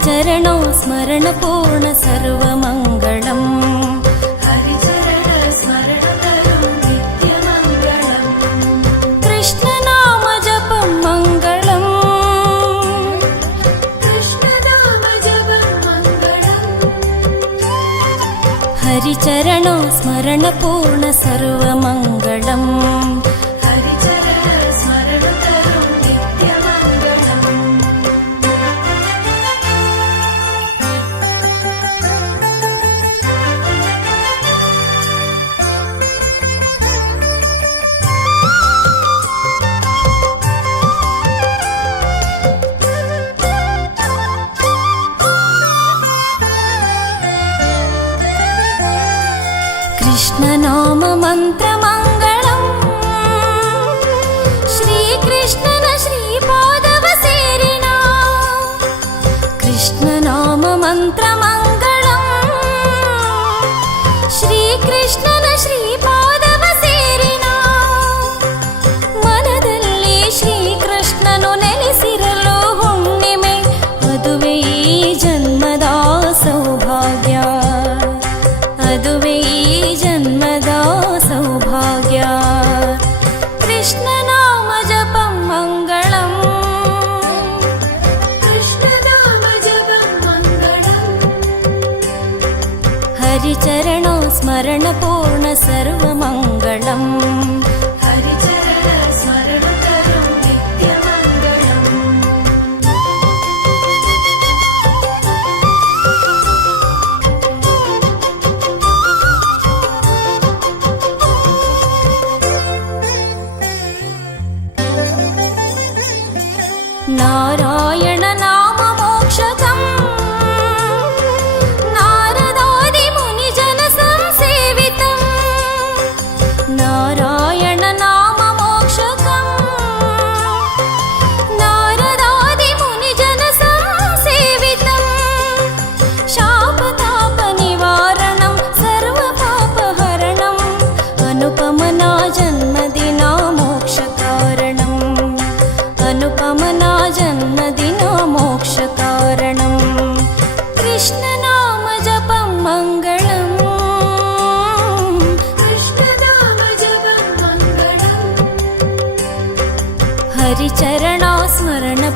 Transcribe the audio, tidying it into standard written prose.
हरिचरणो स्मरणपूर्ण सर्वमङ्गलम् हरिचरण स्मरणकरं नित्यमङ्गलम् कृष्णनाम जपं मङ्गलम् कृष्णनाम जपं मङ्गलम् हरिचरणो स्मरणपूर्ण सर्वमङ्गलम् हरिचरण स्मरणकरं नित्यमङ्गलम् कृष्णनाम मन्त्रमङ्गलम् श्रीकृष्णन श्रीपादव सेरिना कृष्णनाम मन्त्रमङ्गलम् श्रीकृष्णन श्रीपादव सेरिना मनदल्ली श्रीकृष्णनु नेलेसिरलु हुण्ಣಿಮೆ ಅದುವೇ ಈ ಜನ್ಮದ ಸೌಭಾಗ್ಯ ಅದುವೇ ಈ ಜನ್ಮದ ಸೌಭಾಗ್ಯ ಕೃಷ್ಣನಾಮ ಜಪಂ ಮಂಗಳಂ कृष्णनाम जपं मङ्गलम् ಹರಿಚರಣೋ ಸ್ಮರಣಪೂರ್ಣ ಸರ್ವಮಂಗಳಂ हरिचरण स्मरणकरं नित्यमङ्गलम् ನಾರಾಯಣ ನಾಮ ಮೋಕ್ಷಕಂ ನಾರದಾದಿ ಮುನಿಜನ ಸಂಸೇವಿತಂ ನಾರಾಯಣ ನಾಮ ಮೋಕ್ಷಕಂ ನಾರದಾದಿ ಮುನಿಜನ ಸಂಸೇವಿತಂ ಶಾಪತಾಪ ನಿವಾರಣಂ ಸರ್ವಪಾಪಹರಣಂ ಅನುಪಮನಾ ಜನ್ಮದಿನ ಮೋಕ್ಷಕಾರಣಂ अनुपमना जन्मदिन मोक्षकारणं कृष्णनाम जपं मङ्गलम् कृष्णनाम जपं मङ्गलम् हरिचरणा स्मरणपूर्ण